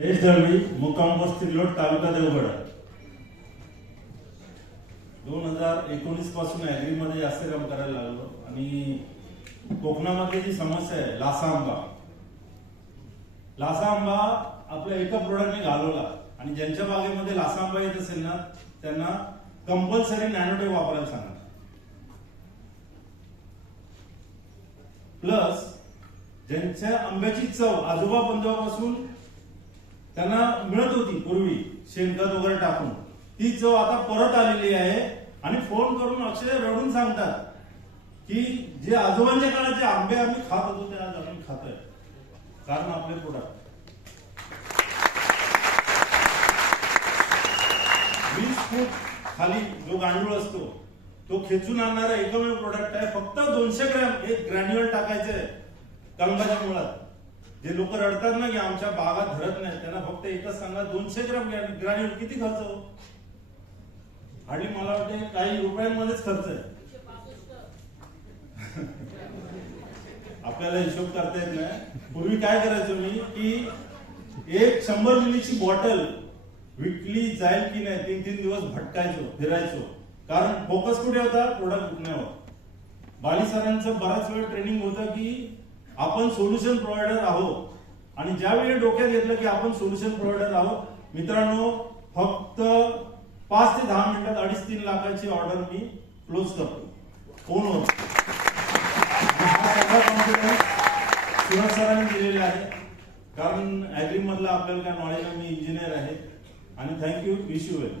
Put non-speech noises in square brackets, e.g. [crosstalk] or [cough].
जयेश दळवी मुक्काम लोट तालुका देवगड. दोन हजार एकोणीसपासून ऍग्रीमध्ये जास्त काम करायला लागलो आणि कोकणामध्ये जी समस्या आहे लासा आंबा. लासा आंबा आपल्या एका प्रोडक्टने घालवला आणि ज्यांच्या बागेमध्ये लासा आंबा येत असेल ना त्यांना कंपल्सरी नॅनोटेक वापरायला सांगा प्लस ज्यांच्या आंब्याची चव आजोबा पंजोबापासून त्यांना मिळत होती पूर्वी शेणखत वगैरे टाकून. ती चव आता परत आलेली आहे आणि फोन करून अक्षय रडून सांगतात की जे आजोबांच्या जे आंबे आम्ही खात होतो ते आज आम्ही खातोय कारण आपले प्रोडक्ट वीस फूट खाली जो गांडूळ असतो तो खेचून आणणारा एकमेव प्रोडक्ट आहे. फक्त दोनशे ग्रॅम एक ग्रॅन्युअल टाकायचंय कलंबाच्या मुळात. जे लोक रडतात ना की आमच्या बागात धरत नाही त्यांना फक्त एकच सांगा दोनशे ग्रॅम ग्रॅन्युल किती खर्च हो मला वाटते काही रुपयांमध्येच खर्च आहे. [laughs] आपल्याला हिशोब करता येत नाही. पूर्वी काय करायचो मी की एक शंभर मिलीची बॉटल विकली जाईल की नाही तीन तीन दिवस भटकायचो फिरायचो. कारण फोकस कुठे होता? प्रोडक्ट विकण्यावर बाली सरांचं बराच वेळ ट्रेनिंग होतं की आपण सोल्युशन प्रोव्हायडर आहोत. आणि ज्यावेळी डोक्यात घेतलं की आपण सोल्युशन प्रोव्हायडर आहोत मित्रांनो फक्त पाच ते दहा मिनिटात अडीच तीन लाखाची ऑर्डर मी क्लोज करतो. फोनवर हा सुरज सरांनी दिलेले आहे. कारण ऍग्री आपल्याला काय नॉलेज मी इंजिनियर आहे. आणि थँक्यू विश यू वेल